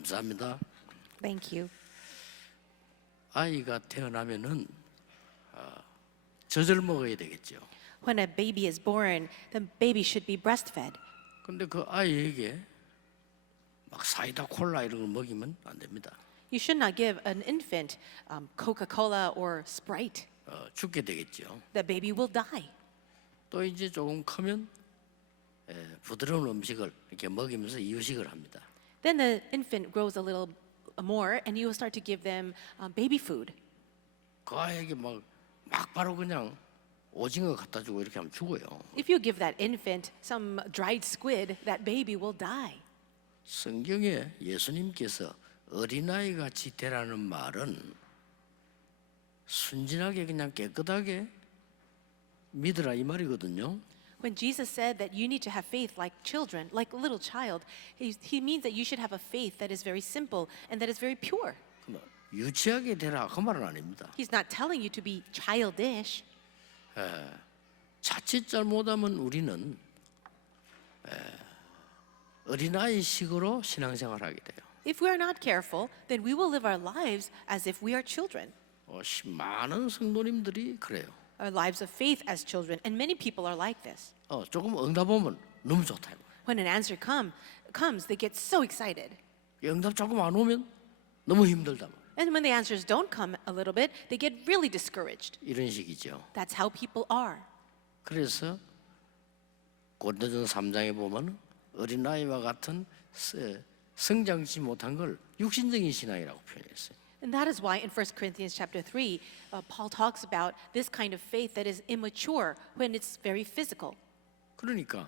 감사합니다. Thank you. 아이가 태어나면은 젖을 먹어야 되겠죠. When a baby is born, the baby should be breastfed. 근데 그 아이에게 막 사이다 콜라 이런 걸 먹이면 안 됩니다. You should not give an infant Coca-Cola or Sprite. 죽게 되겠죠. The baby will die. 또 이제 조금 크면 부드러운 음식을 이렇게 먹이면서 이유식을 합니다. Then the infant grows a little more and you will start to give them baby food. 그 아이에게 막 바로 그냥 오징어 갖다 주고 이렇게 하면 죽어요. If you give that infant some dried squid, that baby will die. 성경에 예수님께서 어린아이 같이 되라는 말은 순진하게 그냥 깨끗하게 믿으라 이 말이거든요. When Jesus said that you need to have faith like children, like a little child, he means that you should have a faith that is very simple and that is very pure. 유치하게 되라 그 말은 아닙니다. He's not telling you to be childish. 자칫 잘못하면 우리는 어린아이식으로 신앙생활하게 돼요. If we are not careful, then we will live our lives as if we are children. 많은 성도님들이 그래요. Our lives of faith as children, and many people are like this. 조금 응답하면 너무 좋다. When an answer comes, they get so excited. 응답 조금 안 오면 너무 힘들다. And when the answers don't come a little bit, they get really discouraged. 이런 식이죠. That's how people are. 그래서 고린도전서 3장에 보면 어린아이와 같은 성장치 못한 걸 육신적인 신앙이라고 표현했어요. And that is why in 1 Corinthians chapter 3, Paul talks about this kind of faith that is immature when it's very physical. 그러니까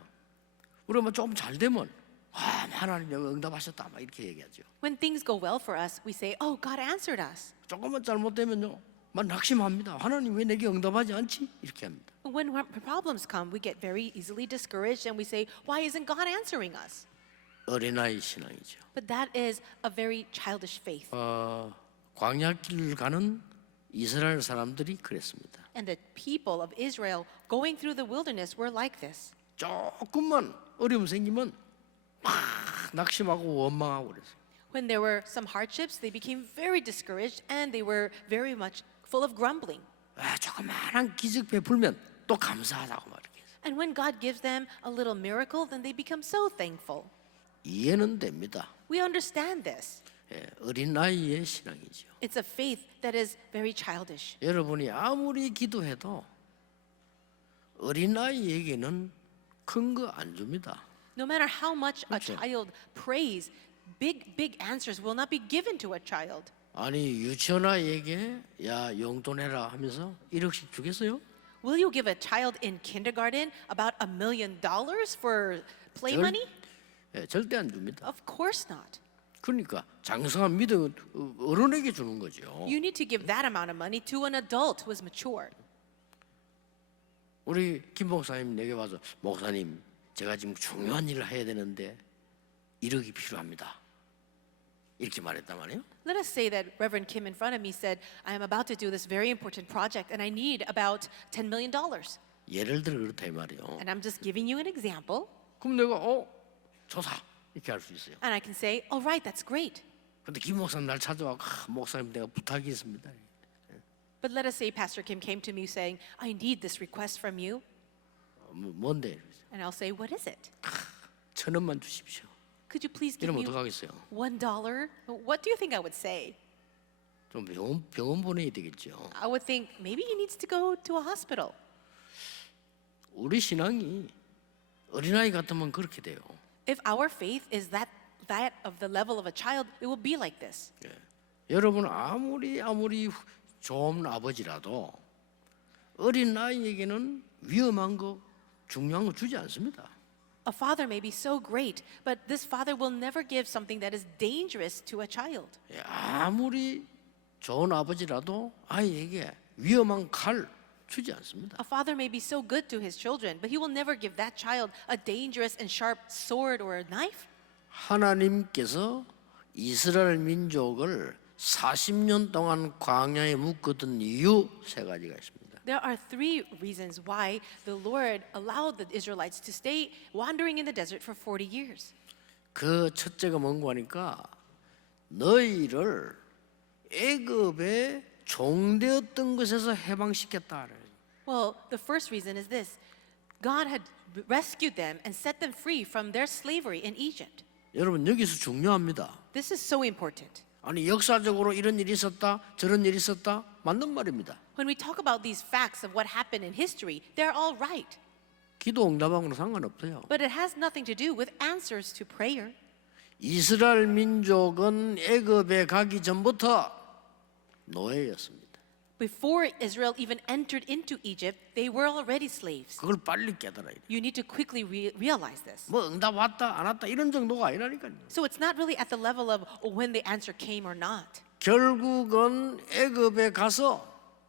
우리가 좀 잘 되면 하나님 내가 응답하셨다 막 이렇게 얘기하죠. When things go well for us, we say, "Oh, God answered us." 조금만 잘못되면요, 막 낙심합니다. 하나님 왜 내게 응답하지 않지? 이렇게 합니다. But when problems come, we get very easily discouraged and we say, "Why isn't God answering us?" 어린아이 신앙이죠. But that is a very childish faith. 광야길을 가는 이스라엘 사람들이 그랬습니다. And the people of Israel going through the wilderness were like this. 조금만 어려움 생기면 막 낙심하고 원망하고 그랬어요. When there were some hardships, they became very discouraged and they were very much full of grumbling. 조그마한 기적 베풀면 또 감사하다고 말이겠어요. And when God gives them a little miracle, then they become so thankful. 이해는 됩니다. We understand this. 어린아이의 신앙이죠. It's a faith that is very childish. 여러분이 아무리 기도해도 어린아이에게는 큰 거 안 줍니다. No matter how much a 그렇죠. child prays, big answers will not be given to a child. 아니 유치원 아이에게 야 용돈 해라 하면서 1억씩 주겠어요? Will you give a child in kindergarten about $1 million for play money? 절대 안 줍니다. Of course not. 그러니까 장성한 믿음 어른에게 주는 거죠. You need to give that amount of money to an adult who is mature. 우리 김 목사님 내게 와서 목사님 제가 지금 중요한 일을 해야 되는데 1억이 필요합니다. 이렇게 말했단 말이에요. Let us say that Reverend Kim in front of me said, I am about to do this very important project and I need about $10 million. 예를 들어 그렇다 이 말이에요. And I'm just giving you an example. 그럼 내가 조사 이렇게 할 수 있어요. And I can say, all right, that's great. 근데 김 목사님 날 찾아와 목사님 내가 부탁이 있습니다. But let us say Pastor Kim came to me saying, I need this request from you. 뭔데? And I'll say, what is it? 1,000원만 주십시오. Could you please give 이러면 me 어떡하겠어요? $1? What do you think I would say? 좀 병원 보내야 되겠죠. I would think maybe he needs to go to a hospital. 우리 신앙이 어린아이 같으면 그렇게 돼요. If our faith is that of the level of a child, it will be like this. 여러분 아무리 좋은 아버지라도 어린아이에게는 위험한 거 중요한 거 주지 않습니다. A father may be so great, but this father will never give something that is dangerous to a child. 아무리 좋은 아버지라도 아이에게 위험한 칼 주지 않습니다. A father may be so good to his children, but he will never give that child a dangerous and sharp sword or a knife. 하나님께서 이스라엘 민족을 40년 동안 광야에 묶었던 이유 세 가지가 있습니다. There are three reasons why the Lord allowed the Israelites to stay wandering in the desert for 40 years. 그 첫째가 뭔가 하니까 너희를 애굽의 종되었던 것에서 해방시켰다. Well, the first reason is this. God had rescued them and set them free from their slavery in Egypt. 여러분 여기서 중요합니다. This is so important. 아니 역사적으로 이런 일이 있었다, 저런 일이 있었다, 맞는 말입니다. When we talk about these facts of what happened in history, they're all right. 기도 응답하고는 상관없어요. But it has nothing to do with answers to prayer. 이스라엘 민족은 애굽에 가기 전부터 노예였습니다. Before Israel even entered into Egypt, they were already slaves. 그걸 빨리 깨달아야 돼. You need to quickly realize this. 뭐 응답 왔다 안 왔다 이런 정도가 아니라니까요. So it's not really at the level of when the answer came or not. 결국은 애굽에 가서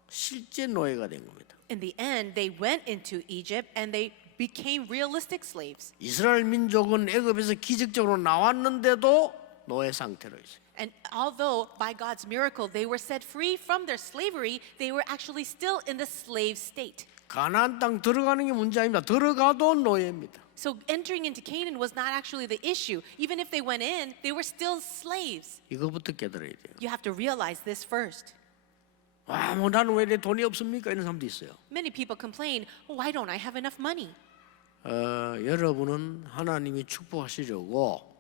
실제 노예가 된 겁니다. In the end, they went into Egypt and they became realistic slaves. 이스라엘 민족은 애굽에서 기적적으로 나왔는데도 노예 상태로 있어요. And although by God's miracle they were set free from their slavery, they were actually still in the slave state. 가나안 땅 들어가는 게 문제 아닙니다. 들어가도 노예입니다. So entering into Canaan was not actually the issue. Even if they went in, they were still slaves. 이거부터 깨달아야 돼요. You have to realize this first. 와, 뭐 나는 왜 이렇게 돈이 없습니까? 이런 사람도 있어요. Many people complain, why don't I have enough money? 여러분은 하나님이 축복하시려고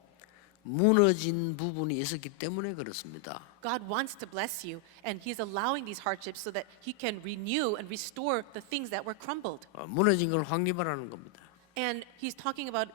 무너진 부분이 있었기 때문에 그렇습니다. God wants to bless you, and He's allowing these hardships so that He can renew and restore the things that were crumbled. 무너진 걸 확립하라는 겁니다. And He's talking about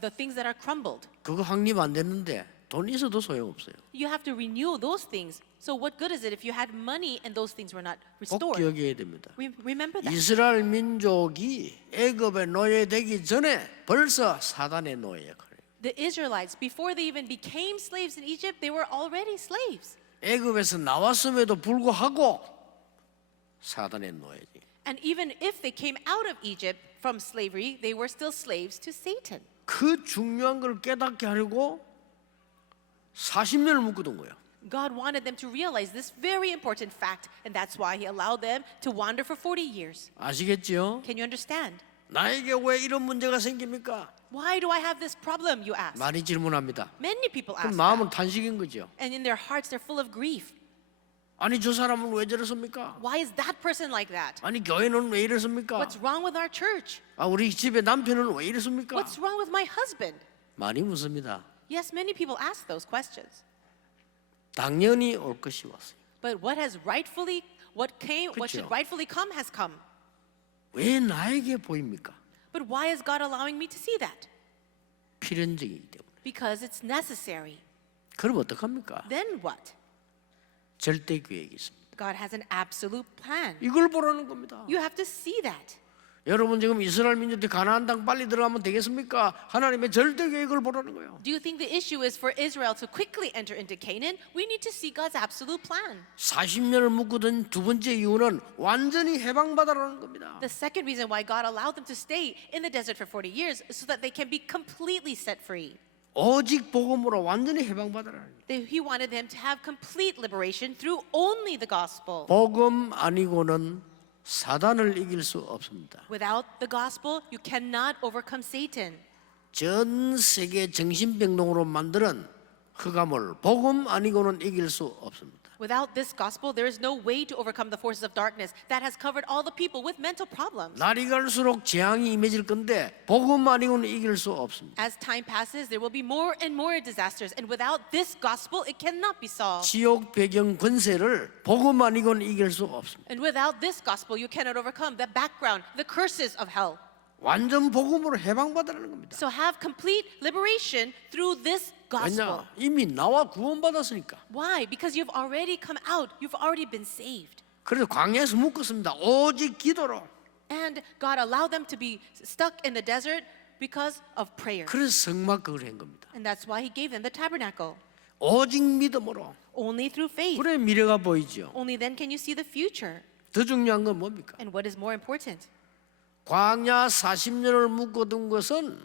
the things that are crumbled. 그거 확립 안 됐는데 돈 있어도 소용없어요. You have to renew those things. So what good is it if you had money and those things were not 꼭 restored? 기억해야 됩니다. Remember that. 이스라엘 민족이 애굽의 노예되기 전에 벌써 사단의 노예 역할이에요. The Israelites, before they even became slaves in Egypt, they were already slaves. 애굽에서 나왔음에도 불구하고 사단의 노예지. And even if they came out of Egypt from slavery, they were still slaves to Satan. 그 중요한 걸 깨닫게 하려고 40년을 묶어둔 거예요. God wanted them to realize this very important fact, and that's why He allowed them to wander for 40 years. 아시겠지요? Can you understand? 나에게 왜 이런 문제가 생깁니까? Why do I have this problem, you ask? 많이 질문합니다. Many people 그럼 ask 마음은 that. 탄식인 거죠. And in their hearts, they're full of grief. 아니 저 사람은 왜 저렇습니까? Why is that person like that? 아니 교회는 왜 이렇습니까? What's wrong with our church? 아 우리 집에 남편은 왜 이렇습니까? What's wrong with my husband? 많이 묻습니다. Yes, many people ask those questions. 당연히 올 것이 왔어요. But what should 그렇죠. rightfully come has come. 왜 나에게 보입니까? But why is God allowing me to see that? 필연적이기 때문에. Because it's necessary. 그럼 어떡합니까? Then what? 절대 계획이 있습니다. God has an absolute plan. 이걸 보라는 겁니다. You have to see that. 여러분 지금 이스라엘 민족들이 가나안 땅 빨리 들어가면 되겠습니까? 하나님의 절대 계획을 보라는 거예요. Do you think the issue is for Israel to quickly enter into Canaan? We need to see God's absolute plan. 40년을 묶어둔 두 번째 이유는 완전히 해방받아라는 겁니다. The second reason why God allowed them to stay in the desert for 40 years is so that they can be completely set free. 오직 복음으로 완전히 해방받아라는 거예요. He wanted them to have complete liberation through only the gospel. 복음 아니고는 사단을 이길 수 없습니다. Without the gospel, you cannot overcome Satan. 전 세계 정신병동으로 만드는 흑암을 복음 아니고는 이길 수 없습니다. Without this gospel, there is no way to overcome the forces of darkness that has covered all the people with mental problems. 날이 갈수록 재앙이 임해질 건데 복음 아니고는 이길 수 없습니다. As time passes, there will be more and more disasters, and without this gospel, it cannot be solved. 지옥 배경 권세를 복음 아니고는 이길 수 없습니다. And without this gospel, you cannot overcome the background, the curses of hell. 완전 복음으로 해방받으라는 겁니다. So have complete liberation through this gospel. 왜냐? 이미 나와 구원받았으니까. Why? Because you've already come out. You've already been saved. 그래서 광야에서 묶었습니다. 오직 기도로. And God allowed them to be stuck in the desert because of prayer. 그래서 성막을 한 겁니다. And that's why He gave them the tabernacle. 오직 믿음으로. Only through faith. 그래 미래가 보이죠. Only then can you see the future. 더 중요한 건 뭡니까? And what is more important? 광야 40년을 묶어둔 것은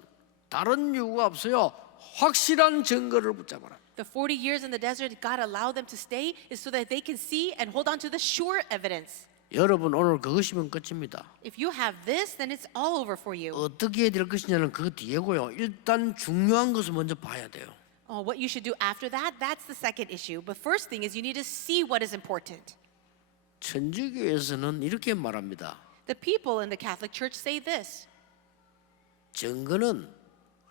다른 이유가 없어요. 확실한 증거를 붙잡아라. The 40 years in the desert God allowed them to stay is so that they can see and hold on to the sure evidence. 여러분 오늘 그것이면 끝입니다. If you have this, then it's all over for you. 어떻게 해야 될 것이냐는 그 뒤에고요. 일단 중요한 것을 먼저 봐야 돼요. What you should do after that, that's the second issue. But first thing is you need to see what is important. 천주교에서는 이렇게 말합니다. The people in the Catholic Church say this. 증거는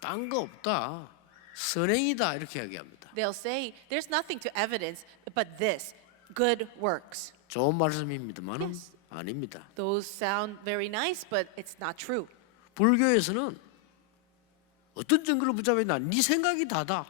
딴 거 없다. 선행이다 이렇게 이야기합니다. They'll say there's nothing to evidence but this, good works. 좋은 말씀입니다만은 Yes. 아닙니다. Those sound very nice, but it's not true. 불교에서는 어떤 증거를 붙잡아야 네 생각이 다다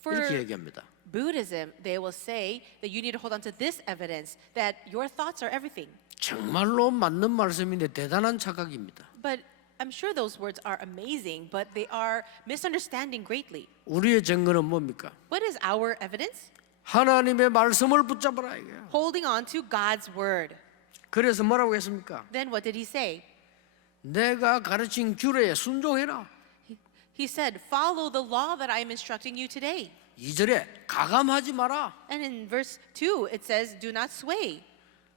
For 이렇게 얘기합니다. Buddhism, they will say that you need to hold on to this evidence that your thoughts are everything. 정말로 맞는 말씀인데 대단한 착각입니다. But I'm sure those words are amazing, but they are misunderstanding greatly. 우리의 증거는 뭡니까? What is our evidence? 하나님의 말씀을 붙잡아라 이거예요. Holding on to God's word. 그래서 뭐라고 했습니까? Then what did he say? 내가 가르친 규례에 순종해라. He said, follow the law that I am instructing you today. 2절에 가감하지 마라. And in verse 2, it says, do not sway.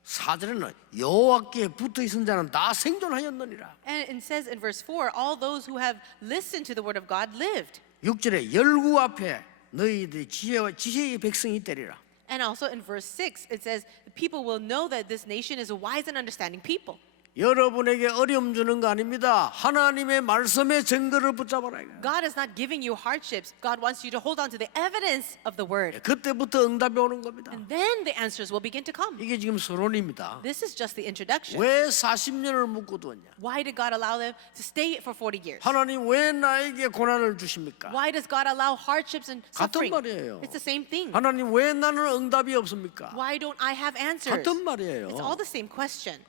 4절에는 여호와께 붙어 있은 자는 다 생존하였느니라. And it says in verse 4, all those who have listened to the word of God lived. 6절에 열구 앞에 너희들이 지혜의 백성이 되리라. And also in verse 6, it says, the people will know that this nation is a wise and understanding people. 여러분에게 어려움 주는 거 아닙니다. 하나님의 말씀의 증거를 붙잡아라. 이거예요. God is not giving you hardships. God wants you to hold on to the evidence of the word. 그때부터 응답이 오는 겁니다. And then the answers will begin to come. 이게 지금 서론입니다. This is just the introduction. 왜 40년을 묶어두었냐? Why did God allow them to stay for 40 years? 하나님 왜 나에게 고난을 주십니까? Why does God allow hardships and 같은 suffering? 말이에요. It's the same thing. 하나님 왜 나는 응답이 없습니까? Why don't I have answers? 같은 말이에요. It's all the same question.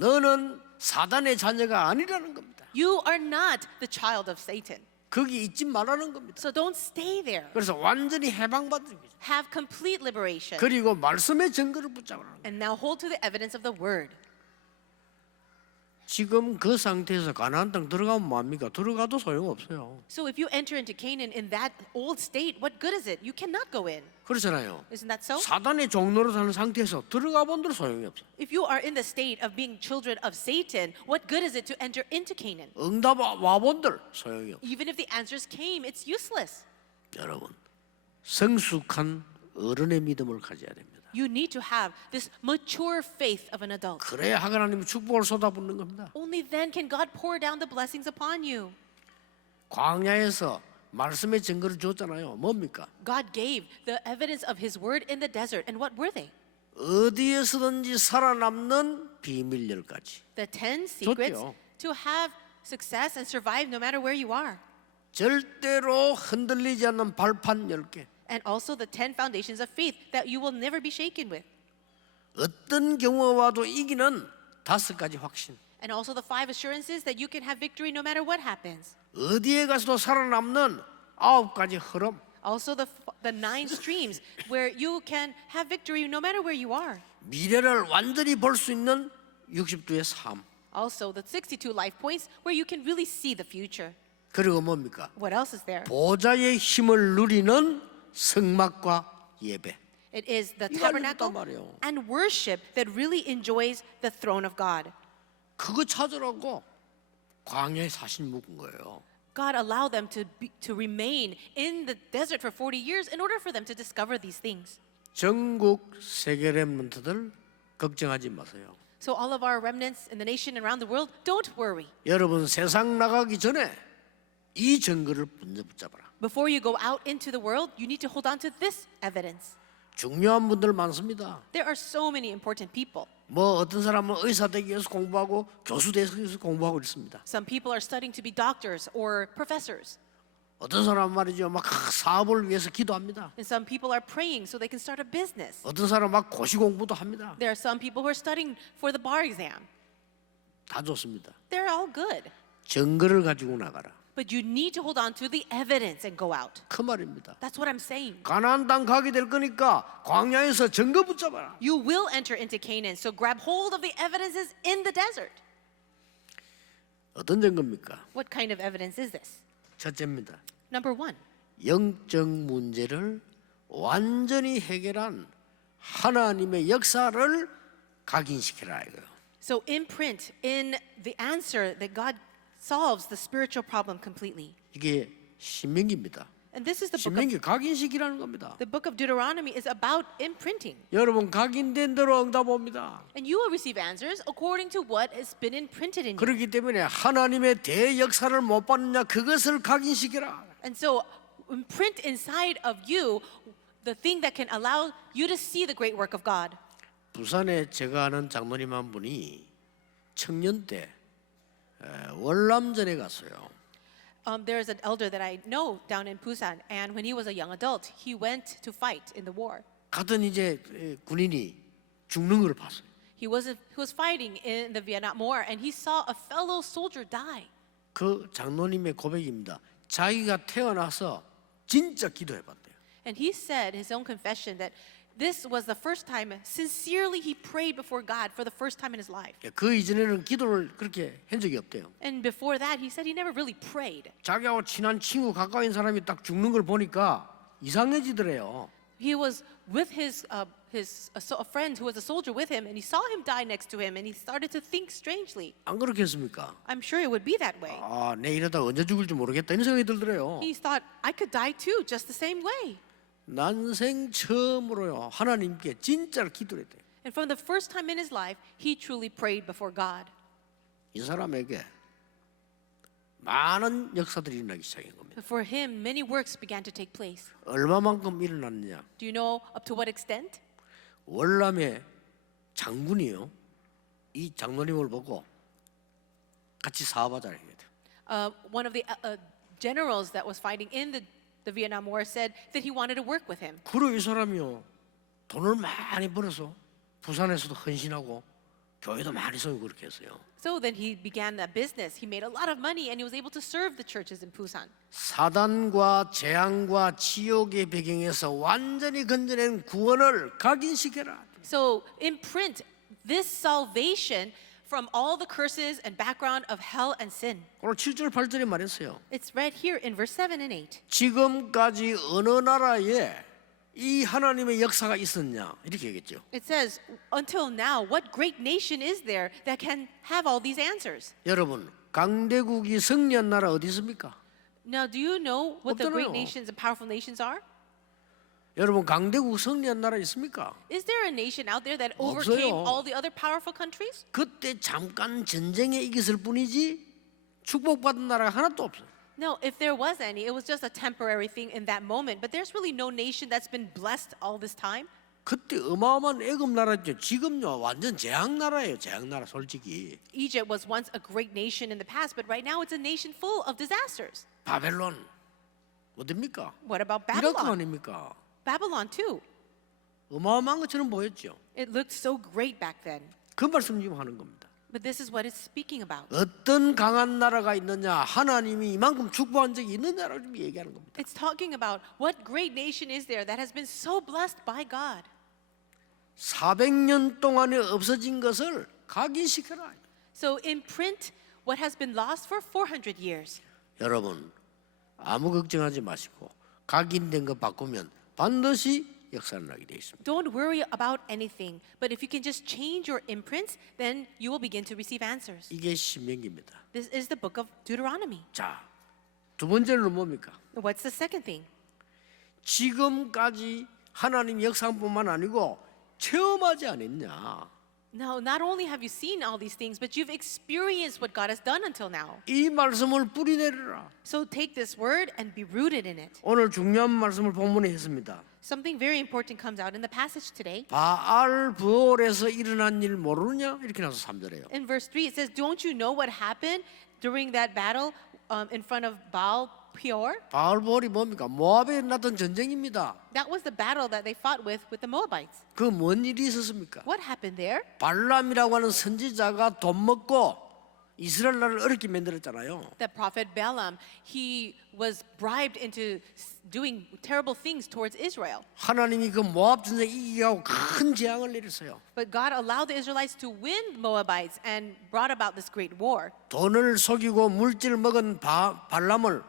너는 사단의 자녀가 아니라는 겁니다. You are not the child of Satan. 거기 있지 말라는 겁니다. So don't stay there. 그래서 완전히 해방받는 거죠. Have complete liberation. 그리고 말씀의 증거를 붙잡으라는 거예요. And now hold to the evidence of the word. 지금 그 상태에서 가나안 땅 들어가면 뭐합니까? 들어가도 소용없어요. So if you enter into Canaan in that old state, what good is it? You cannot go in. 그렇잖아요. Isn't that so? 사단의 종로로 사는 상태에서 들어가 본들 소용이 없어요. If you are in the state of being children of Satan, what good is it to enter into Canaan? 응답 와본들 소용이 없어요. Even if the answers came, it's useless. 여러분, 성숙한 어른의 믿음을 가져야 됩니다. You need to have this mature faith of an adult. 그래야 하나님이 축복을 쏟아붓는 겁니다. Only then can God pour down the blessings upon you. 광야에서 말씀의 증거를 줬잖아요. 뭡니까? God gave the evidence of His word in the desert. And what were they? 어디에서든지 살아남는 비밀열까지. The 10 secrets 좋죠. to have success and survive no matter where you are. 절대로 흔들리지 않는 발판 10개. And also the 10 foundations of faith that you will never be shaken with. 어떤 경우가 와도 이기는 5가지 확신. And also the 5 assurances that you can have victory no matter what happens. 어디에 가서도 살아남는 9가지 흐름. Also the 9 streams where you can have victory no matter where you are. 미래를 완전히 볼 수 있는 60도의 삶. Also the 62 life points where you can really see the future. 그리고 뭡니까? What else is there? 보좌의 힘을 누리는 성막과 예배. It is the 이거 tabernacle 알려줬단 말이에요. and worship that really enjoys the throne of God. 그거 찾으라고 광야에 40 묵은 거예요. God allowed them to remain in the desert for 40 years in order for them to discover these things. 전국 세계 렘넌트들 걱정하지 마세요. So all of our remnants in the nation and around the world, don't worry. 여러분 세상 나가기 전에 이 증거를 먼저 붙잡아라. Before you go out into the world, you need to hold on to this evidence. 중요한 분들 많습니다. There are so many important people. 뭐 어떤 사람은 의사 되기 위해서 공부하고 교수 되기 위해서 공부하고 있습니다. Some people are studying to be doctors or professors. 어떤 사람 말이죠 막 사업을 위해서 기도합니다. And some people are praying so they can start a business. 어떤 사람 막 고시 공부도 합니다. There are some people who are studying for the bar exam. 다 좋습니다. They're all good. 증거를 가지고 나가라. But you need to hold on to the evidence and go out. 그 말입니다. That's what I'm saying. 가나안 땅 가게 될 거니까 광야에서 증거 붙잡아라. You will enter into Canaan, so grab hold of the evidences in the desert. 어떤 증거입니까? What kind of evidence is this? 첫째입니다. Number 1, 영적 문제를 완전히 해결한 하나님의 역사를 각인시키라 이거예요. so imprint in the answer that God solves the spiritual problem completely. 이게 신명기입니다. And this is the book of 신명기 각인식이라는 겁니다. the book of Deuteronomy is about imprinting. 여러분 각인된 대로 응답합니다. And you will receive answers according to what has been imprinted in you. 그렇기 때문에 하나님의 대역사를 못 받느냐 그것을 각인시켜라. And so imprint inside of you the thing that can allow you to see the great work of God. 부산에 제가 아는 장로님 한 분이 청년 때 월남전에 갔어요. There is an elder that I know down in Busan, and when he was a young adult, he went to fight in the war. 가던 이제 군인이 죽는 걸 봤어요. He was fighting in the Vietnam War, and he saw a fellow soldier die. 그 장로님의 고백입니다. 자기가 태어나서 진짜 기도해봤대요. And he said his own confession that this was the first time sincerely he prayed before God for the first time in his life. 그 이전에는 기도를 그렇게 한 적이 없대요. And before that, he said he never really prayed. 자기하고 친한 친구 가까운 사람이 딱 죽는 걸 보니까 이상해지더래요. He was with a friend who was a soldier with him, and he saw him die next to him, and he started to think strangely. 안 그렇겠습니까? I'm sure it would be that way. 아, 내 이러다 언제 죽을지 모르겠다 이런 생각이 들더래요. He thought, I could die too, just the same way. 난생 처음으로요 하나님께 진짜로 기도를 했대요. And from the first time in his life, he truly prayed before God. 이 사람에게 많은 역사들이 일어나기 시작한 겁니다. For him, many works began to take place. 얼마만큼 일어났느냐? Do you know up to what extent? 월남의 장군이요 이 장로님을 보고 같이 사업하자 이거예요. One of the generals that was fighting in the Vietnam War said that he wanted to work with him. 그리고 이 사람이요 돈을 많이 벌어서 부산에서도 헌신하고 교회도 많이 세우고 그렇게 했어요. So then he began that business. He made a lot of money and he was able to serve the churches in Busan. 사단과 재앙과 지옥의 배경에서 완전히 건져낸 구원을 각인시켜라. So imprint this salvation from all the curses and background of hell and sin. 오늘 7절 8절에 말했어요. It's read here in verse 7 and 8. 지금까지 어느 나라에 이 하나님의 역사가 있었냐 이렇게 얘기했죠. It says, until now, what great nation is there that can have all these answers? 여러분 강대국이 승리한 나라 어디 있습니까? Now, do you know what the great 없잖아요. nations and powerful nations are? 여러분 강대국 승리한 나라 있습니까? Is there a nation out there that 없어요. overcame all the other powerful countries? 그때 잠깐 전쟁에 이겼을 뿐이지 축복받은 나라가 하나도 없어요. No, if there was any, it was just a temporary thing in that moment. But there's really no nation that's been blessed all this time. 그때 어마어마한 애굽 나라죠. 지금요 완전 재앙 나라예요. 재앙 나라 솔직히. Egypt was once a great nation in the past, but right now it's a nation full of disasters. 바벨론 어딥니까? What about 이라크 Babylon? 아닙니까? Babylon too. 어마어마한 것처럼 보였죠. It looked so great back then. 그 말씀 지금 하는 겁니다. But this is what it's speaking about. 어떤 강한 나라가 있느냐, 하나님이 이만큼 축복한 적이 있느냐를 좀 얘기하는 겁니다. It's talking about what great nation is there that has been so blessed by God. 400년 동안에 없어진 것을 각인시켜라. So imprint what has been lost for 400 years. 여러분 아무 걱정하지 마시고 각인된 거 바꾸면 반드시 역사를 나게 되어 있습니다. Don't worry about anything, but if you can just change your imprints, then you will begin to receive answers. 이게 신명기입니다. This is the book of Deuteronomy. 자, 두 번째는 뭡니까? What's the second thing? 지금까지 하나님 역사뿐만 아니고 체험하지 않았냐? No, not only have you seen all these things, but you've experienced what God has done until now. 이 말씀을 뿌리내리라. So take this word and be rooted in it. 오늘 중요한 말씀을 본문에 했습니다. Something very important comes out in the passage today. 바알 부올에서 일어난 일 모르느냐? 이렇게 나서 3절에요. In verse 3, it says, Don't you know what happened during that battle in front of Baal Peor? 바알 부올이 뭡니까? 모압에 일어났던 전쟁입니다. That was the battle that they fought with the Moabites. 그 뭔 일이 있었습니까? What happened there? 발람이라고 하는 선지자가 돈 먹고 이스라엘 나라를 어렵게 만들었잖아요. The prophet Balaam, he was bribed into doing terrible things towards Israel. 하나님이 그 모압 전쟁 이기게 하고 큰 재앙을 내렸어요. But God allowed the Israelites to win Moabites and brought about this great war. 돈을 속이고 물질을 먹은 발람을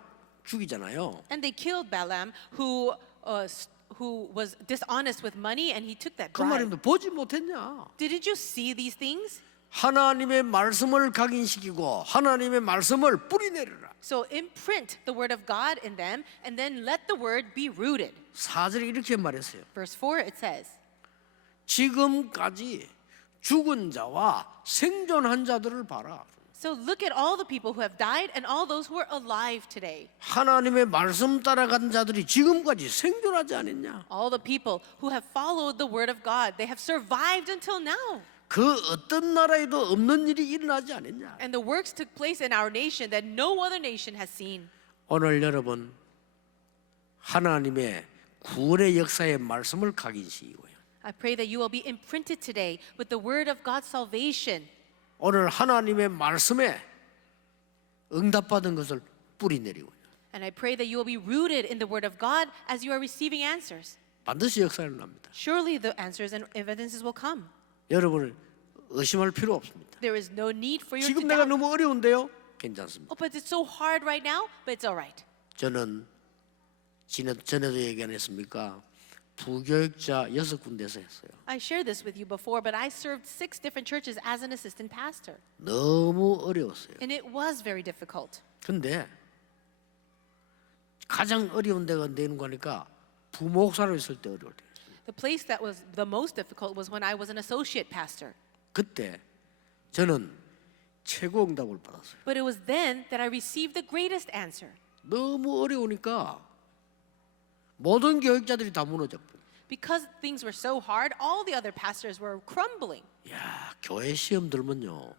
죽이잖아요. And they killed Balaam, who was dishonest with money, and he took that 그 bribe. 말입니다. 보지 못했냐? Didn't you see these things? 하나님의 말씀을 각인시키고 하나님의 말씀을 뿌리내리라. So imprint the word of God in them and then let the word be rooted. 4절에 이렇게 말했어요. Verse 4 it says, 지금까지 죽은 자와 생존한 자들을 봐라. so look at all the people who have died and all those who are alive today. 하나님의 말씀 따라간 자들이 지금까지 생존하지 않았냐? All the people who have followed the word of God, they have survived until now. 그 어떤 나라에도 없는 일이 일어나지 않았냐? And the works took place in our nation that no other nation has seen. 오늘 여러분 하나님의 구원의 역사의 말씀을 각인시키고요. I pray that you will be imprinted today with the word of God's salvation. 오늘 하나님의 말씀에 응답받은 것을 뿌리내리고요. And I pray that you will be rooted in the word of God as you are receiving answers. 반드시 역사가 일어납니다. Surely the answers and evidences will come. 여러분을 의심할 필요 없습니다. There is no need for you to 지금 내가 doubt. 너무 어려운데요? 괜찮습니다. Oh, but it's so hard right now, but it's all right. 저는 전에도 얘기 안 했습니까? 부교육자 6군데에서 했어요. I shared this with you before, but I served 6 different churches as an assistant pastor. 너무 어려웠어요. And it was very difficult. 근데 가장 어려운 데가 되는 거니까 부목사로 있을 때 어려울 때. The place that was the most difficult was when I was an associate pastor. 그때 저는 최고 응답을 받았어요. But it was then that I received the greatest answer. 너무 어려우니까 모든 교육자들이 다 무너져 버려요. Because things were so hard, all the other pastors were crumbling. 야, 교회 시험 들면요.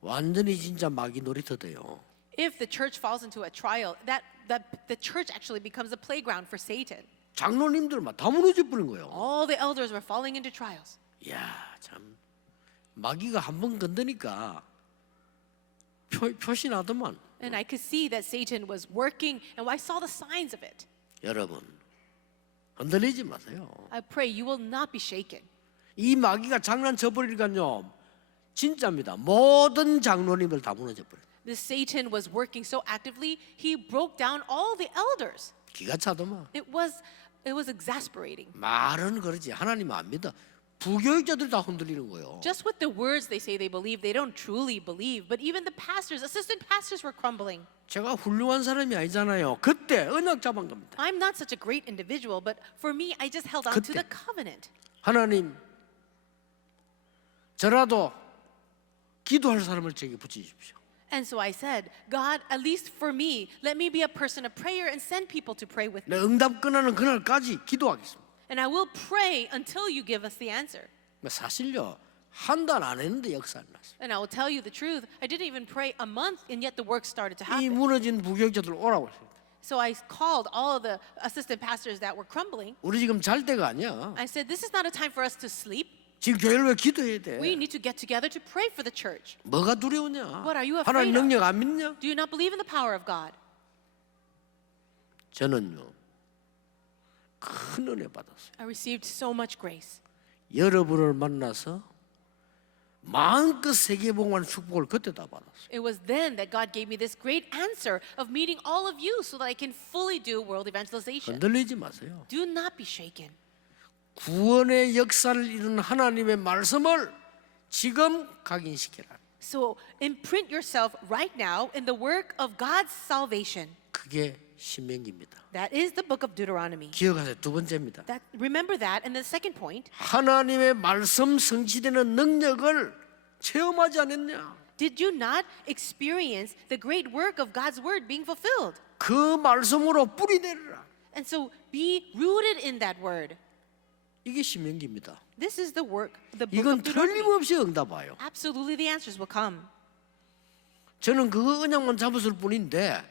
완전히 진짜 마귀 놀이터 돼요. If the church falls into a trial, that the church actually becomes a playground for Satan. 장로님들만 다 무너져 버린 거예요. All the elders were falling into trials. 야, 참 마귀가 한 번 건드니까 표시나더만. And I could see that Satan was working, and I saw the signs of it. 여러분 흔들리지 마세요. I pray you will not be shaken. 이 마귀가 장난쳐 버리니까요. 진짜입니다. 모든 장로님들 다 무너져 버려요. This Satan was working so actively, he broke down all the elders. 기가 차더만. It was exasperating. 말은 그러지 하나님 안 믿어. 부교육자들 다 흔들리는 거예요. Just with the words they say they believe, they don't truly believe. But even the pastors, assistant pastors were crumbling. 제가 훌륭한 사람이 아니잖아요. 그때 언약 잡은 겁니다. I'm not such a great individual, but for me, I just held on to 그때. the covenant. 하나님 저라도 기도할 사람을 제게 붙이십시오. And so I said, God, at least for me, let me be a person of prayer and send people to pray with me. 내 응답 끝나는 그날까지 기도하겠습니다. And I will pray until you give us the answer. 사실요 한 달 안 했는데 역사 안 났어요. And I will tell you the truth, I didn't even pray a month, and yet the work started to 이 happen. 무너진 부교육자들 오라고 했어요. So I called all of the assistant pastors that were crumbling. 우리 지금 잘 때가 아니야. I said, this is not a time for us to sleep. 지금 교회를 왜 기도해야 돼? We need to get together to pray for the church. 뭐가 두려우냐? What are you 하나님 afraid of? 능력 안 믿냐? Do you not believe in the power of God? 저는요 큰 은혜 받았어요. I received so much grace. 여러분을 만나서 마음껏 세계복음하는 축복을 그때 다 받았어요. It was then that God gave me this great answer of meeting all of you so that I can fully do world evangelization. 흔들리지 마세요. Do not be shaken. 구원의 역사를 이루는 하나님의 말씀을 지금 각인시키라. So imprint yourself right now in the work of God's salvation. 그게 신명기입니다. That is the book of Deuteronomy. 기억하세요. 두 번째입니다. Remember that. And the second point, 하나님의 말씀 성취되는 능력을 체험하지 않았냐? did you not experience the great work of God's word being fulfilled? 그 말씀으로 뿌리내리라. And so be rooted in that word. 이게 신명기입니다. This is the work, the book 이건 of Deuteronomy. 틀림없이 응답 와요. Absolutely the answers will come. 저는 그거 언약만 잡았을 뿐인데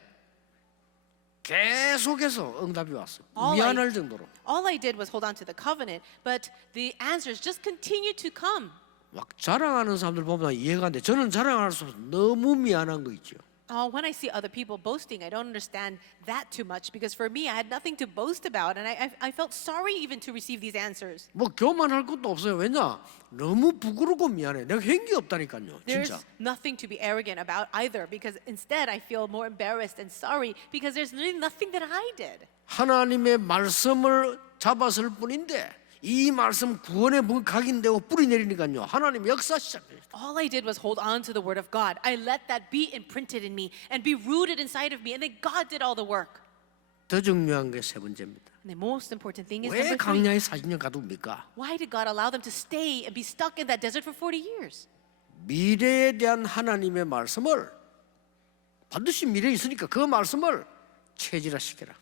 계속해서 응답이 왔어요. 미안할 정도로. All I did was hold on to the covenant, but the answers just continued to come. 막 자랑하는 사람들 보면 이해가 안 돼. 저는 자랑할 수 없어. 너무 미안한 거 있죠. When I see other people boasting, I don't understand that too much because for me, I had nothing to boast about, and I felt sorry even to receive these answers. 뭐 교만할 것도 없어요. 왜냐? 너무 부끄럽고 미안해. 내가 한 게 없다니까요. There's 진짜. nothing to be arrogant about either because instead I feel more embarrassed and sorry because there's really nothing that I did. 하나님의 말씀을 잡았을 뿐인데 이 말씀 구원의 각인되고 뿌리 내리니까요. 하나님 역사 시작해요. All I did was hold on to the word of God. I let that be imprinted in me and be rooted inside of me, and then God did all the work. 더 중요한 게 세 번째입니다. And the most important thing is 왜 number 3. 광야에 40년 가둡니까? Why did God allow them to stay and be stuck in that desert for 40 years? 미래에 대한 하나님의 말씀을 반드시 미래에 있으니까 그 말씀을 체질화시켜라.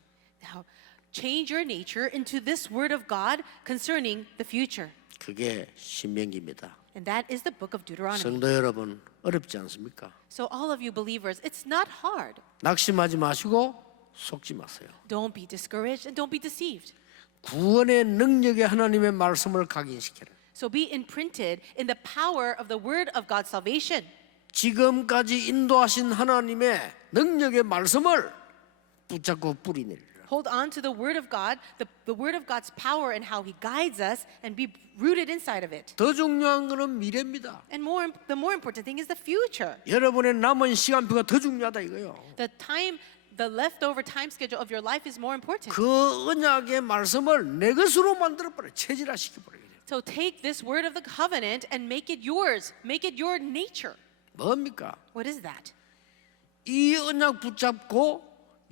Now, change your nature into this word of God concerning the future. 그게 신명기입니다. And that is the book of Deuteronomy. 성도 여러분 어렵지 않습니까? So all of you believers, it's not hard. 낙심하지 마시고 속지 마세요. Don't be discouraged and don't be deceived. 구원의 능력의 하나님의 말씀을 각인시켜라. So be imprinted in the power of the word of God's salvation. 지금까지 인도하신 하나님의 능력의 말씀을 붙잡고 뿌리 내리라. Hold on to the word of God, the word of God's power and how he guides us, and be rooted inside of it. 더 중요한 것은 미래입니다. And the more important thing is the future. 여러분의 남은 시간표가 더 중요하다 이거요. The leftover time schedule of your life is more important. 그 언약의 말씀을 내 것으로 만들어 버려. 체질화시켜 버려야 돼요. So take this word of the covenant and make it yours. Make it your nature. 뭡니까? What is that? 이 언약 붙잡고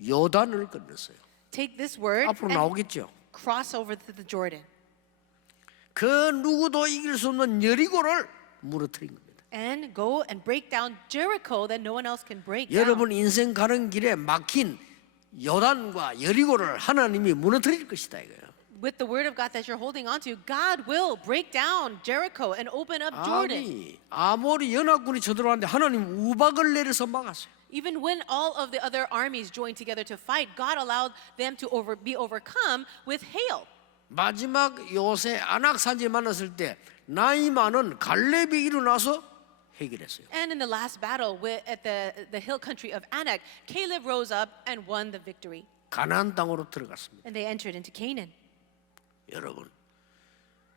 요단을 건넜어요. Take this word 앞으로 and 나오겠죠. cross over to the Jordan. 그 누구도 이길 수 없는 여리고를 무너뜨린 겁니다. And go and break down Jericho that no one else can break down. 여러분 인생 가는 길에 막힌 요단과 여리고를 하나님이 무너뜨릴 것이다 이거예요. With the word of God that you're holding on to, God will break down Jericho and open up Jordan. 아모리 연합군이 쳐들어왔는데 하나님 우박을 내려서 막았어요. Even when all of the other armies joined together to fight, God allowed them to be overcome with hail. 마지막 요새 안악산지 만났을 때 나이 많은 갈렙이 일어나서 해결했어요. And in the last battle at the hill country of Anak, Caleb rose up and won the victory. 가나안 땅으로 들어갔습니다. And they entered into Canaan. 여러분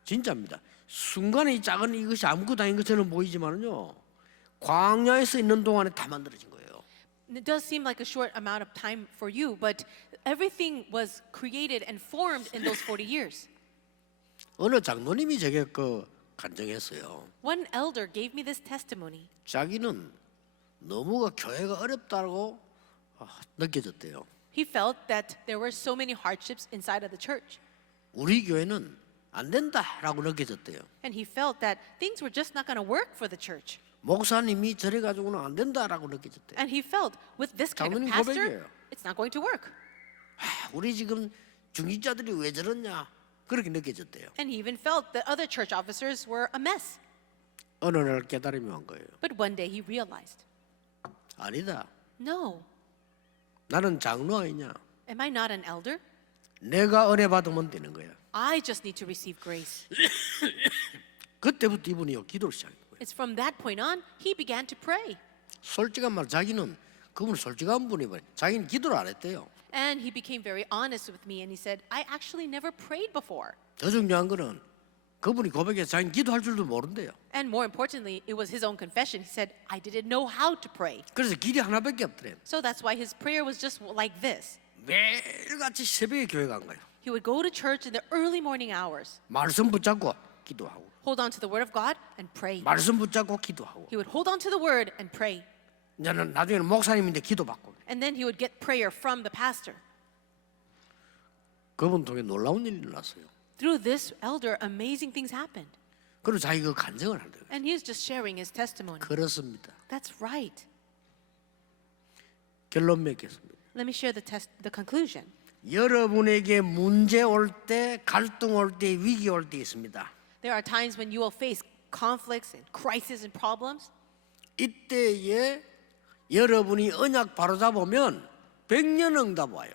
진짜입니다. 순간에 이 작은 이것이 아무것도 아닌 것처럼 보이지만요, 광야에서 있는 동안에 다 만들어진 거예요. It does seem like a short amount of time for you, but everything was created and formed in those 40 years. 어느 장로님이 제게 간증했어요. One elder gave me this testimony. 자기는 너무가 교회가 어렵다고 느껴졌대요. He felt that there were so many hardships inside of the church. 우리 교회는 안 된다라고 느껴졌대요. And he felt that things were just not going to work for the church. 목사님이 저래 가지고는 안 된다라고 느껴졌대요. And he felt with this kind of 장로님 pastor, 고백이에요. it's not going to work. 우리 지금 중직자들이 왜 저러냐 그렇게 느껴졌대요. And he even felt that other church officers were a mess. 어느 날 깨달음이 온 거예요. But one day he realized, 아니다. no, 나는 장로 아니냐. am I not an elder? 내가 은혜 받으면 되는 거야. I just need to receive grace. 그때부터 이분이 기도를 시작한 거예요. It's from that point on, he began to pray. 솔직한 말 자기는 그분 솔직한 분이면 자기는 기도를 안 했대요. And he became very honest with me and he said, I actually never prayed before. 더 중요한 거는 그분이 고백해서 자기는 기도할 줄도 모른대요. And more importantly, it was his own confession. He said, I didn't know how to pray. 그래서 길이 하나밖에 없더래요. So that's why his prayer was just like this. 매일같이 새벽에 교회 간 거예요. He would go to church in the early morning hours, 말씀 붙잡고 기도하고, hold on to the word of God and pray. 말씀 붙잡고 기도하고. He would hold on to the word and pray. 이제는 나중에는 목사님인데 기도받고. And then he would get prayer from the pastor. 그분 통해 놀라운 일이 일어났어요. Through this elder, amazing things happened. 그리고 자기 그 간증을 한대요. And he is just sharing his testimony. 그렇습니다. That's right. 결론 맺겠습니다. Let me share the conclusion. 여러분에게 문제 올 때, 갈등 올 때, 위기 올 때 있습니다. There are times when you will face conflicts and crises and problems. 이때에 여러분이 언약 바로잡으면 100년 응답 와요.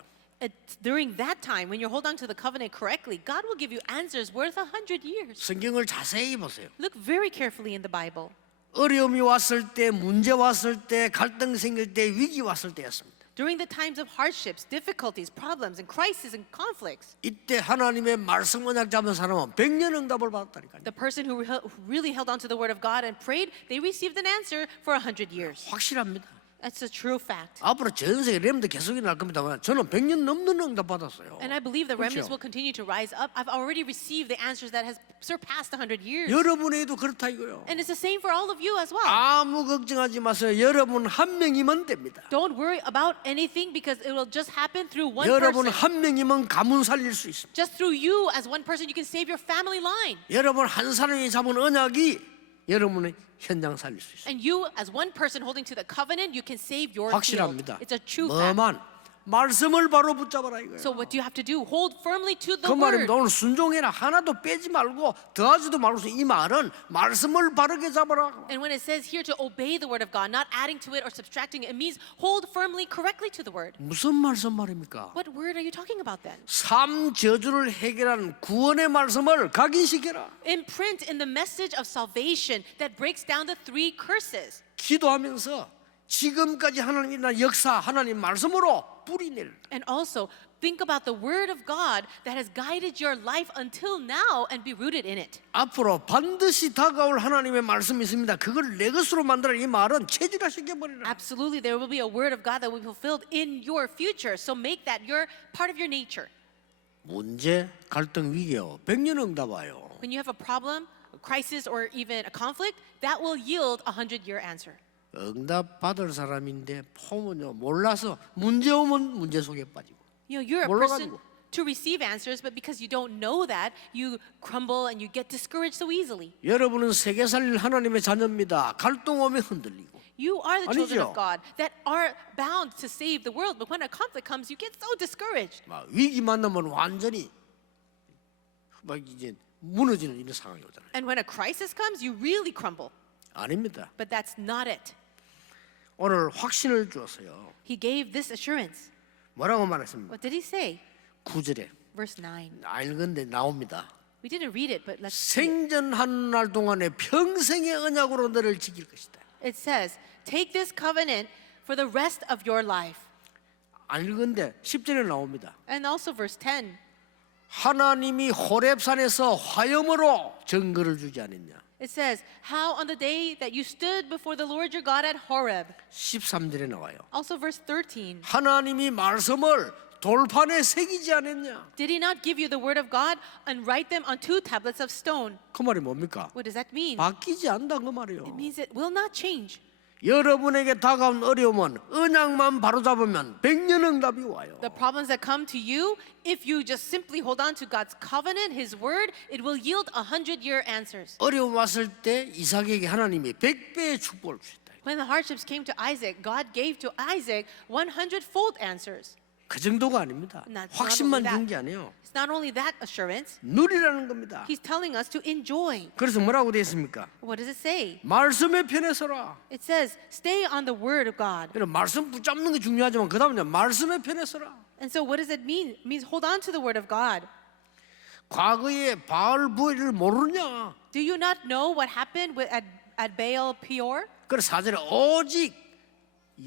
During that time, when you hold on to the covenant correctly, God will give you answers worth 100 years. 성경을 자세히 보세요. Look very carefully in the Bible. 어려움이 왔을 때, 문제 왔을 때, 갈등 생길 때, 위기 왔을 때였습니다. During the times of hardships, difficulties, problems, and crises and conflicts, 이때 하나님의 말씀 언약 잡은 사람은 100년 응답을 받았다니까요. the person who really held on to the word of God and prayed, they received an answer for 100 years. 확실합니다. That's a true fact. 앞으로 전 세계 렘도 계속 일어날 겁니다만 저는 100년 넘는 응답 받았어요. And I believe the remnants 그렇죠? will continue to rise up. I've already received the answers that has surpassed 100 years. 여러분에게도 그렇다 이거요. And it's the same for all of you as well. 아무 걱정하지 마세요. 여러분 한 명이면 됩니다. Don't worry about anything because it will just happen through one 여러분 person. 한 명이면 가문 살릴 수 있습니다. Just through you as one person, you can save your family line. 여러분 한 사람이 잡은 언약이 여러분의 현장 살릴 수 있어요. And you, as one person holding to the covenant, you can save your field. 확실합니다. It's a true fact. 뭐만 말씀을 바로 붙잡아라 이거예요. So what do you have to do? Hold firmly to the 그 word. 말입니다. 오늘 순종해라. 하나도 빼지 말고 더하지도 말고 이 말은 말씀을 바르게 잡아라. And when it says here to obey the word of God, not adding to it or subtracting it, it means hold firmly, correctly to the word. 무슨 말씀 말입니까? What word are you talking about then? 삶 저주를 해결하는 구원의 말씀을 각인시켜라. Imprint in the message of salvation that breaks down the three curses. 기도하면서 지금까지 하나님이 나 역사 하나님 말씀으로 뿌리내라. And also think about the word of God that has guided your life until now and be rooted in it. 앞으로 반드시 다가올 하나님의 말씀이 있습니다. 그걸 내 것으로 만들어 이 말은 체질화시켜 버리라. Absolutely, there will be a word of God that will be fulfilled in your future. So make that your part of your nature. 문제, 갈등, 위기요. 100년 응답 와요. When you have a problem, a crisis, or even a conflict, that will yield a 100-year answer. 응답 받을 사람인데 포문요 몰라서 문제 오면 문제 속에 빠지고. You know, you're a person 몰라가지고. to receive answers, but because you don't know that, you crumble and you get discouraged so easily. 여러분은 세계 살릴 하나님의 자녀입니다. 갈등 오면 흔들리고. You are the children 아니죠? of God that are bound to save the world, but when a conflict comes, you get so discouraged. 막 위기 만나면 완전히 막 이제 무너지는 이런 상황이 오잖아요. And when a crisis comes, you really crumble. 아닙니다. But that's not it. 오늘 확신을 주었어요. He gave this assurance. 뭐라고 말했습니까? What did he say? 9절에 Verse 9. 알건데 나옵니다. We didn't read it, but let's see it. 생전하는 날 동안에 평생의 언약으로 너를 지킬 것이다. It says, take this covenant for the rest of your life. 알건데 10절에 나옵니다. And also verse 10. 하나님이 호렙산에서 화염으로 증거를 주지 않았냐. It says, how on the day that you stood before the Lord your God at Horeb. 13절에 나와요. Also verse 13. 하나님이 말씀을 돌판에 새기지 않았냐. Did he not give you the word of God and write them on 2 tablets of stone? 그 말이 뭡니까? What does that mean? 바뀌지 않다 그 It 말이요. means it will not change. 여러분에게 다가온 어려움은 언약만 바로잡으면 100년 응답이 와요. The problems that come to you, if you just simply hold on to God's covenant, His word, it will yield 100-year answers. 어려움 왔을 때 이삭에게 하나님이 100배의 축복을 주셨다. When the hardships came to Isaac, God gave to Isaac 100-fold answers. 그 정도가 아닙니다. Not 확신만 only 준 that. 게 아니에요. It's not only that assurance, 누리라는 겁니다. He's telling us to enjoy. 그래서 뭐라고 되어 있습니까? What does it say? 말씀의 편에 서라. It says, stay on the word of God. 그래서 말씀 붙잡는 게 중요하지만 그 다음에 말씀의 편에 서라. And so what does it mean? It means hold on to the word of God. 과거에 바알 부엘을 모르냐? Do you not know what happened at Baal Peor? 그래서 4절에 오직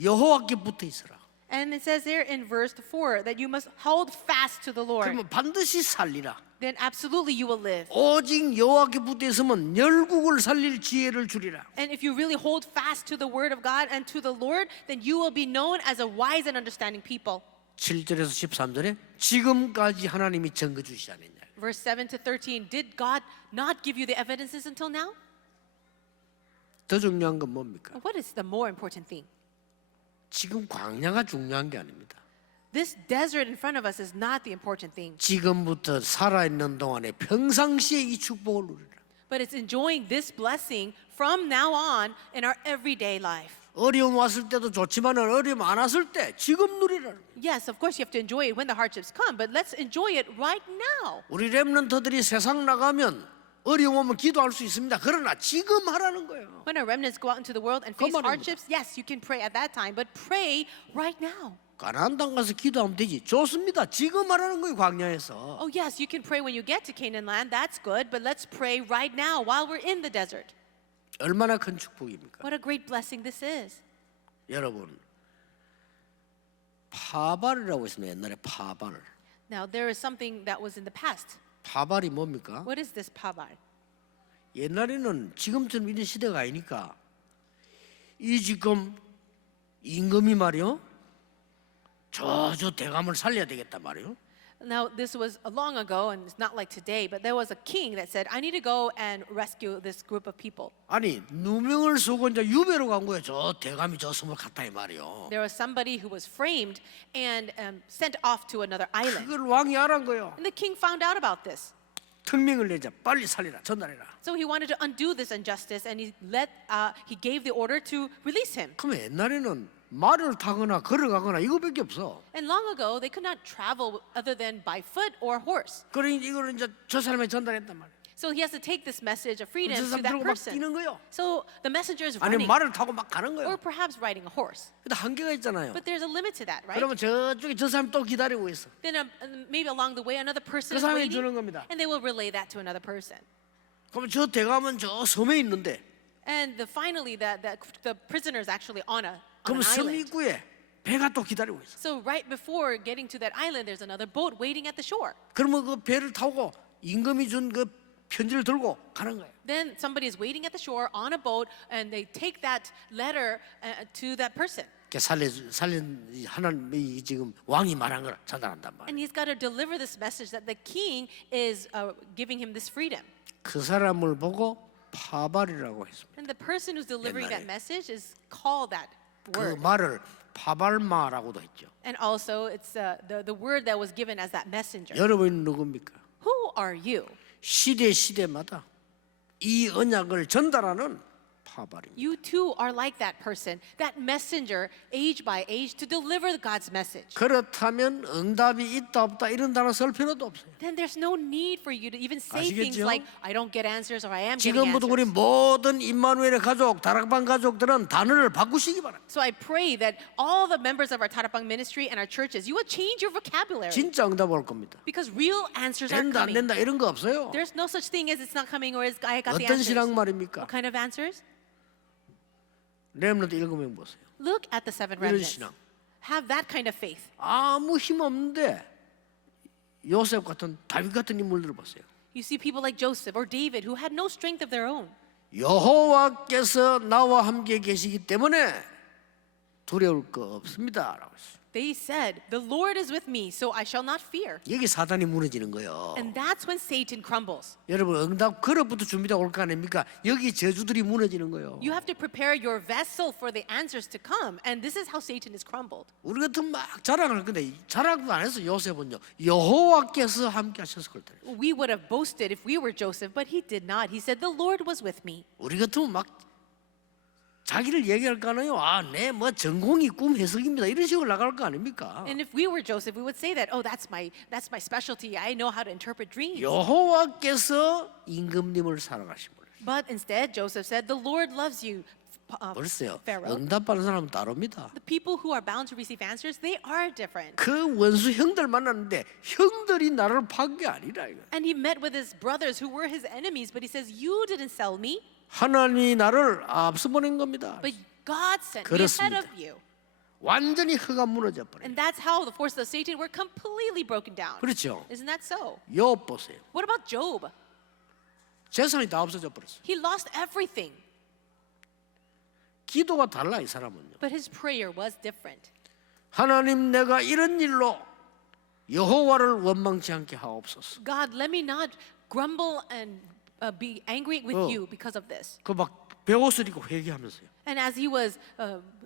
여호와께 붙어 있어라. And it says there in verse 4 that you must hold fast to the Lord. 그러면 반드시 살리라. Then absolutely you will live. 오직 여호와께 붙어 있으면 열국을 살릴 지혜를 주리라. And if you really hold fast to the word of God and to the Lord, then you will be known as a wise and understanding people. 7절에서 13절에 지금까지 하나님이 증거 주시지 않았냐. Verse 7 to 13, did God not give you the evidences until now? 더 중요한 건 뭡니까? What is the more important thing? 지금 광야가 중요한 게 아닙니다. This desert in front of us is not the important thing, 지금부터 살아있는 동안에 평상시에 이 축복을 누리라. but it's enjoying this blessing from now on in our everyday life. 어려움 왔을 때도 좋지만 어려움 안 왔을 때 지금 누리라. Yes, of course you have to enjoy it when the hardships come, but let's enjoy it right now. 우리 렘넌트들이 세상 나가면 어려움 오면 기도할 수 있습니다. 그러나 지금 하라는 거예요. When our remnants go out into the world and face 말입니다. hardships, yes, you can pray at that time, but pray right now. 가나안 땅 가서 기도하면 되지. 좋습니다. 지금 하라는 거예요. 광야에서. Oh, yes, you can pray when you get to Canaan land. That's good, but let's pray right now while we're in the desert. 얼마나 큰 축복입니까? What a great blessing this is. 여러분 파발이라고 있습니다. 옛날에 파발. Now, there is something that was in the past. 파발이 뭡니까? What is this pabar? 옛날에는 지금처럼 이런 시대가 아니니까 이 지금 임금이 말이요. 저 대감을 살려야 되겠단 말이요. Now, this was long ago, and it's not like today, but there was a king that said, I need to go and rescue this group of people. 아니 누명을 쓰고 이제 유배로 간 거예요. 저 대감이 저 섬을 갔다 이 말이요. There was somebody who was framed and sent off to another island. 그걸 왕이 알은 거예요. And the king found out about this. 특명을 내자. 빨리 살리라. 전달해라. So he wanted to undo this injustice, and he gave the order to release him. 그러면 옛날에는 말을 타거나 걸어가거나 이거밖에 없어. And long ago, they could not travel other than by foot or horse. 그러니 이거를 이제 저 사람에 전달했단 말이야. So he has to take this message of freedom 저 to 사람 that 들고 막 person. 뛰는 거요. So the messenger is 아니 running, 말을 타고 막 가는 or 거예요. perhaps riding a horse. 근데 한계가 있잖아요. But there's a limit to that, right? 그러면 저쪽에 저 사람 또 기다리고 있어. Then maybe along the way, another person 그 is 사람이 waiting, 주는 겁니다. and they will relay that to another person. 그러면 저 대감은 저 섬에 있는데, And finally, the prisoner is actually on 그러면 an 섬 island. 입구에 배가 또 기다리고 있어. So right before getting to that island, there's another boat waiting at the shore. 그러면 그 배를 타고 임금이 준 그 편지를 들고 가는 거예요. Then somebody is waiting at the shore on a boat, and they take that letter to that person. 살린 하나님이 지금 왕이 말한 걸 전달한단 말이에요. And he's got to deliver this message that the king is giving him this freedom. 그 사람을 보고 파발이라고 했습니다. And the person who's delivering that 옛날에. message is called that 그 word. 말을 파발마라고도 했죠. And also, it's the word that was given as that messenger. 여러분은 누굽니까? Who are you? 시대마다 이 언약을 전달하는 파발입니다. You too are like that person, that messenger, age by age, to deliver God's message. 그렇다면 응답이 있다 없다 이런 단어 쓸 필요도 없어요. Then there's no need for you to even say things 아시겠죠? like, I don't get answers or I am getting 지금부터 우리 answers. 모든 임마누엘의 가족, 다락방 가족들은 단어를 바꾸시기 바랍니다. So I pray that all the members of our Tarapang ministry and our churches, you will change your vocabulary. 진짜 응답 올 겁니다. Because real answers are 된다 안 coming. 된다 이런 거 없어요. There's no such thing as it's not coming or is I got the 어떤 answers. 신앙 말입니까? What kind of answers? 렘넌트 7명 보세요. Look at the seven 이런 remnants. 신앙. Have that kind of faith. 아무 힘 없는데 요셉 같은 다윗 같은 인물들을 보세요. You see people like Joseph or David who had no strength of their own. 여호와께서 나와 함께 계시기 때문에 두려울 거 없습니다라고 했어요. They said, the Lord is with me, so I shall not fear. 여기 사단이 무너지는 거예요. And that's when Satan crumbles. 여러분 응답 그릇부터 준비되어 올 거 아닙니까? 여기 저주들이 무너지는 거예요. You have to prepare your vessel for the answers to come. And this is how Satan is crumbled. 우리 같은 막 자랑할 건데 자랑도 안 했어. 요셉은요. 여호와께서 함께 하셔서 그랬다. We would have boasted if we were Joseph, but he did not. He said, the Lord was with me. 우리 같으면 막 자기를 얘기할 거 아니에요. 내 뭐 전공이 꿈 해석입니다. 이런 식으로 나갈 거 아닙니까? And if we were Joseph, we would say that, oh, that's my specialty. I know how to interpret dreams. 여호와께서 임금님을 사랑하신 분. But instead, Joseph said, the Lord loves you, 벌써요. Pharaoh. 응답받는 사람은 다릅니다. The people who are bound to receive answers, they are different. 그 원수 형들 만났는데 형들이 나를 판 게 아니라 이거. And he met with his brothers who were his enemies, but he says, you didn't sell me, 하나님이 나를 앞서 보낸 겁니다. but God sent me 그렇습니다. ahead of you. 완전히 허가 무너져 버려요. And that's how the forces of Satan were completely broken down. 그렇죠. Isn't that so? 욥 보세요. What about Job? 재산이 다 없어져 버렸어요. He lost everything, 기도가 달라 이 사람은요. but his prayer was different. 하나님 내가 이런 일로 여호와를 원망치 않게 하옵소서. God, let me not grumble and be angry with Oh. you because of this. 그 막 베옷을 입고 회개하면서요. And as he was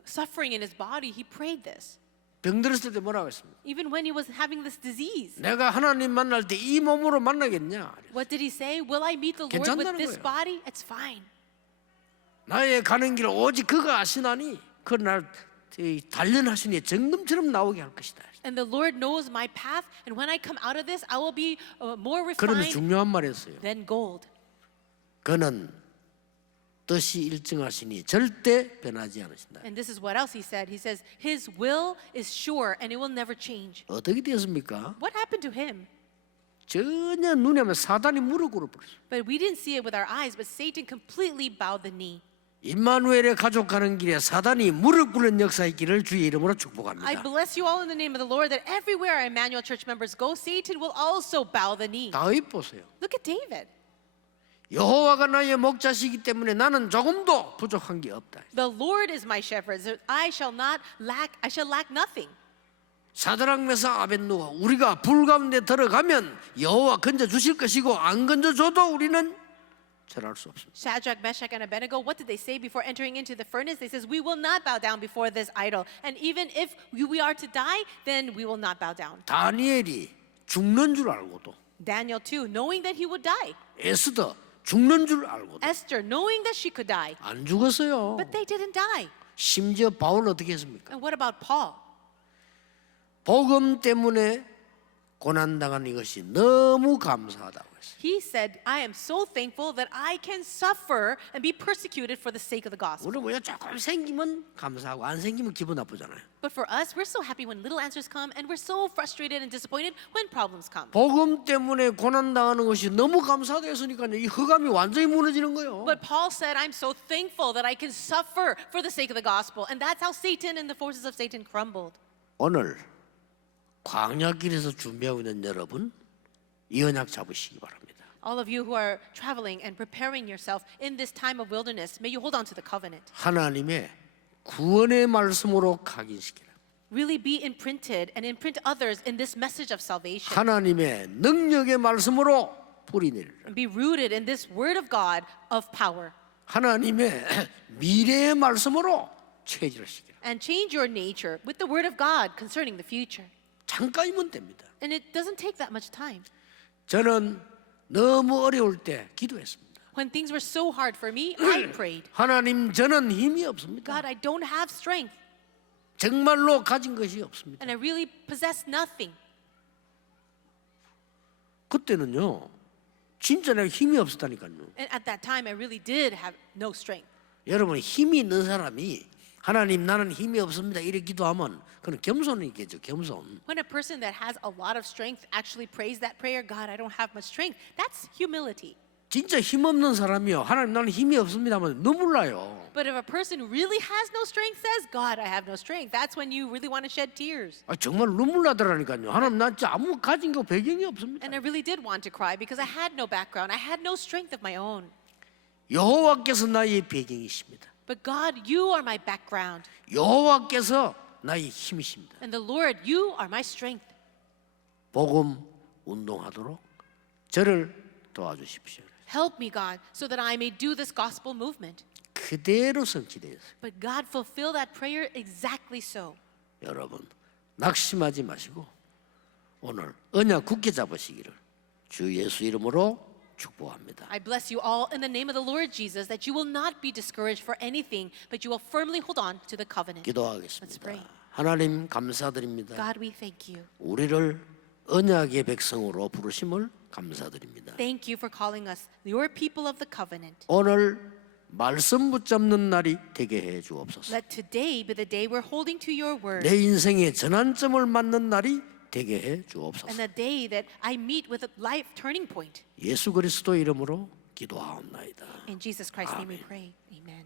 suffering in his body, he prayed this. 병들었을 때 뭐라고 했습니까? Even when he was having this disease. 내가 하나님 만날 때 이 몸으로 만나겠냐? What did he say? Will I meet the Lord with 괜찮다는 this 거예요. body? It's fine. 나의 가는 길을 오직 그가 아시나니 그 날 단련하시니 정금처럼 나오게 할 것이다. And the Lord knows my path, and when I come out of this, I will be more 그런데 refined 중요한 말이었어요. than gold. 그는 뜻이 일정하시니 절대 변하지 않으신다. And this is what else he said. He says, his will is sure and it will never change. 어떻게 되었습니까? What happened to him? 전혀 눈에 하면 사단이 무릎 꿇어버렸어요. But we didn't see it with our eyes, but Satan completely bowed the knee. 임마누엘의 가족 가는 길에 사단이 무릎 꿇는 역사 있기를 주의 이름으로 I 축복합니다. bless you all in the name of the Lord that everywhere our Emmanuel Church members go, Satan will also bow the knee. 다윗 보세요. Look at David. 여호와가 나의 목자시기 때문에 나는 조금도 부족한 게 없다. The Lord is my shepherd, so I shall lack nothing. 사드락 메삭 아벳누고 우리가 불 가운데 들어가면 여호와 건져 주실 것이고 안 건져 줘도 우리는 절할 수 없습니다. Shadrach, Meshach, and Abednego, what did they say before entering into the furnace? They says, we will not bow down before this idol. And even if we are to die, then we will not bow down. 다니엘이 죽는 줄 알고도 Daniel too, knowing that he would die. 에스더 죽는 줄 알고도 Esther, knowing that she could die. 안 죽었어요. But they didn't die. 심지어 바울 어떻게 했습니까? And what about Paul? 복음 때문에 고난당한 이것이 너무 감사하다고 했어요. He said, I am so thankful that I can suffer and be persecuted for the sake of the gospel. 우리 뭐야 조금 생기면 감사하고 안 생기면 기분 나쁘잖아요. But for us, we're so happy when little answers come, and we're so frustrated and disappointed when problems come. 복음 때문에 고난당하는 것이 너무 감사하다 했으니까요. 이 허감이 완전히 무너지는 거예요. But Paul said, I'm so thankful that I can suffer for the sake of the gospel. And that's how Satan and the forces of Satan crumbled. 오늘 광야길에서 준비하고 있는 여러분 이 언약 잡으시기 바랍니다. All of you who are traveling and preparing yourself in this time of wilderness, may you hold on to the covenant. 하나님의 구원의 말씀으로 각인시키라. Really be imprinted and imprint others in this message of salvation. 하나님의 능력의 말씀으로 뿌리내리라. And be rooted in this word of God of power. 하나님의 미래의 말씀으로 체질시키라. And change your nature with the word of God concerning the future. 잠깐이면 됩니다. And it doesn't take that much time. 저는 너무 어려울 때 기도했습니다. When things were so hard for me, I prayed. 하나님 저는 힘이 없습니다. God, I don't have strength. 정말로 가진 것이 없습니다. And I really possess nothing. 그때는요 진짜 내가 힘이 없었다니까요. And at that time, I really did have no strength. 여러분 힘이 있는 사람이 하나님 나는 힘이 없습니다 이렇게 기도하면 그건 겸손이겠죠. 겸손. When a person that has a lot of strength actually prays that prayer, God, I don't have much strength, that's humility. 진짜 힘 없는 사람이요 하나님 나는 힘이 없습니다 하면 눈물 나요. But if a person really has no strength, says, God, I have no strength, that's when you really want to shed tears. 정말 눈물 나더라니까요. 하나님 나 진짜 아무 가진 거 배경이 없습니다. And I really did want to cry because I had no background. I had no strength of my own. 여호와께서 나의 배경이십니다. But God, you are my background. 여호와께서 나의 힘이십니다. And the Lord, you are my strength. 복음 운동하도록 저를 도와주십시오. Help me, God, so that I may do this gospel movement. 그대로 성취되었어요. But God, fulfill that prayer exactly so. 여러분 낙심하지 마시고 오늘 언약 굳게 잡으시기를 주 예수 이름으로 축복합니다. I bless you all in the name of the Lord Jesus that you will not be discouraged for anything, but you will firmly hold on to the covenant. Let's 기도하겠습니다. pray. 하나님 감사드립니다. God, we thank you. 우리를 언약의 백성으로 부르심을 감사드립니다. Thank you for calling us your people of the covenant. 오늘 말씀 붙잡는 날이 되게 해 주옵소서. Let today be the day we're holding to your word 내 인생의 전환점을 맞는 날이 되게 해 주옵소서. and the day that I meet with a life turning point. 예수 그리스도 이름으로 기도하옵나이다. In Jesus Christ's name we pray. Amen.